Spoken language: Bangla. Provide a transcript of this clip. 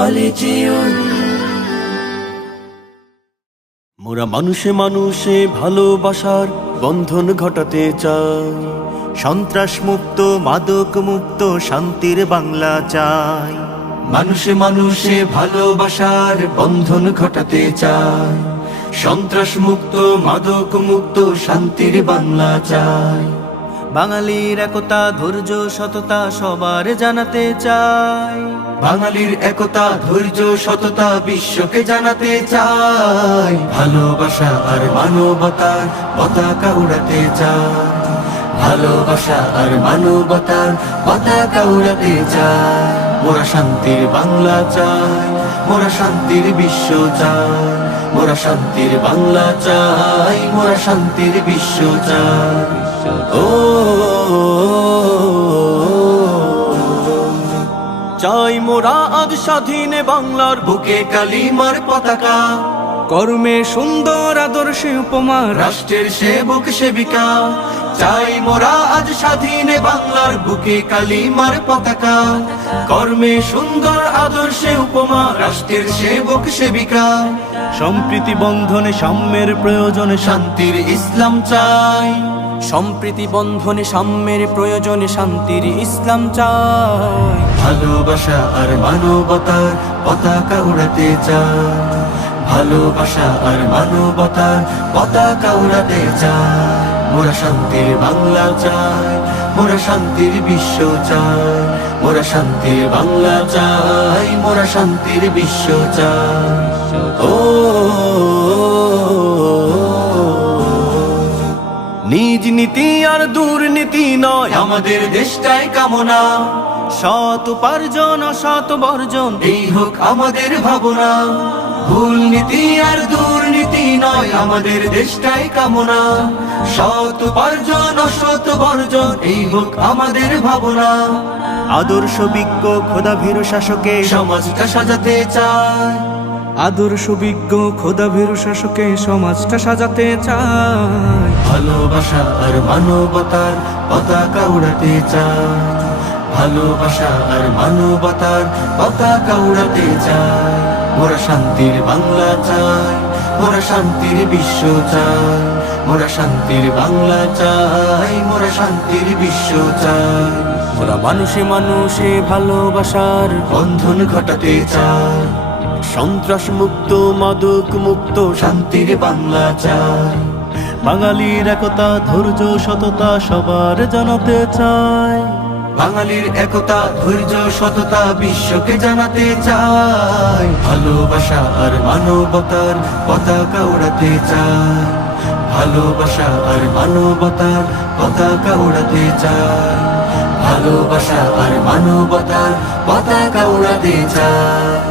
খালিজিয়ুন। মোরা মানুষে মানুষে ভালোবাসার বন্ধন ঘটাতে চাই, সন্ত্রাস মুক্ত মাদক মুক্ত শান্তির বাংলা চাই। মানুষে মানুষে ভালোবাসার বন্ধন ঘটাতে চাই, সন্ত্রাস মুক্ত মাদক মুক্ত শান্তির বাংলা চাই। বাঙালির একতা ধৈর্য সততা সবার জানাতে চাই, বাঙালির একতা ধৈর্য সততা বিশ্বকে জানাতে চাই। ভালোবাসা আর মানবতার পতাকা উড়াতে চাই, ভালোবাসা আর মানবতার পতাকা উড়াতে চাই। মোরা শান্তির বাংলা চাই, মোরা শান্তির বিশ্ব চাই, মোরা শান্তির বাংলা চাই, মোরা শান্তির বিশ্ব চাই। ও চাই মোরা আজ স্বাধীন বাংলার বুকে কালিমার পতাকা, কর্মে সুন্দর আদর্শে উপমা রাষ্ট্রের সেবক সেবিকা। চাই মোরা আজ স্বাধীন বাংলার বুকে কালিমার পতাকা, কর্মে সুন্দর আদর্শে উপমা রাষ্ট্রের সেবক সেবিকা। সম্প্রীতি বন্ধনে সাম্যের প্রয়োজনে শান্তির ইসলাম চাই, সম্প্রীতি বন্ধনে সাম্যের প্রয়োজনে শান্তির ইসলাম চাই। ভালোবাসা আর মানবতার পতাকা উড়াতে চাই, ভালোবাসা আর মানবতার পতাকা উড়াতে চাই। মোরা শান্তির বাংলা চাই, মোরা শান্তির বিশ্ব চাই, মোরা শান্তির বাংলা চাই, মোরা শান্তির বিশ্ব চাই। ও নিজ নীতি আর দুর্নীতি নয় আমাদের দেশটাই কামনা, সৎ উপার্জন অসৎ বর্জন এই হোক আমাদের ভাবনা। ভুল নীতি আর দুর্নীতি নয় আমাদের দেশটাই কামনা, সৎ উপার্জন অসৎ বর্জন এই হোক আমাদের ভাবনা। আদর্শ বিজ্ঞ খোদা ভীরু শাসকে সমাজটা সাজাতে চায়, আদর্শ বিজ্ঞ খোদা ভীরু শাসকে সমাজটা সাজাতে চায়। ভালোবাসা আর মানবতার পতাকা উড়াতে চায়, ভালোবাসা আর মানবতার পতাকা উড়াতে চায়। মোরা শান্তির বাংলা চাই, মোরা শান্তির বিশ্ব চাই, মোরা শান্তির বাংলা চাই, মোরা শান্তির বিশ্ব চাই। মোরা মানুষে মানুষে ভালোবাসার বন্ধন ঘটাতে চাই, সন্ত্রাস মুক্ত মাদক মুক্ত শান্তির বাংলা চাই। বাঙালির একতা ধৈর্য সততা সবার জানাতে চায়, বাঙালির একতা ধৈর্য সততা বিশ্বকে জানাতে চাই। ভালোবাসা আর মানবতার পতাকা উড়াতে চাই, ভালোবাসা আর মানবতার পতাকা উড়াতে চাই, ভালোবাসা আর মানবতার পতাকা উড়াতে চাই।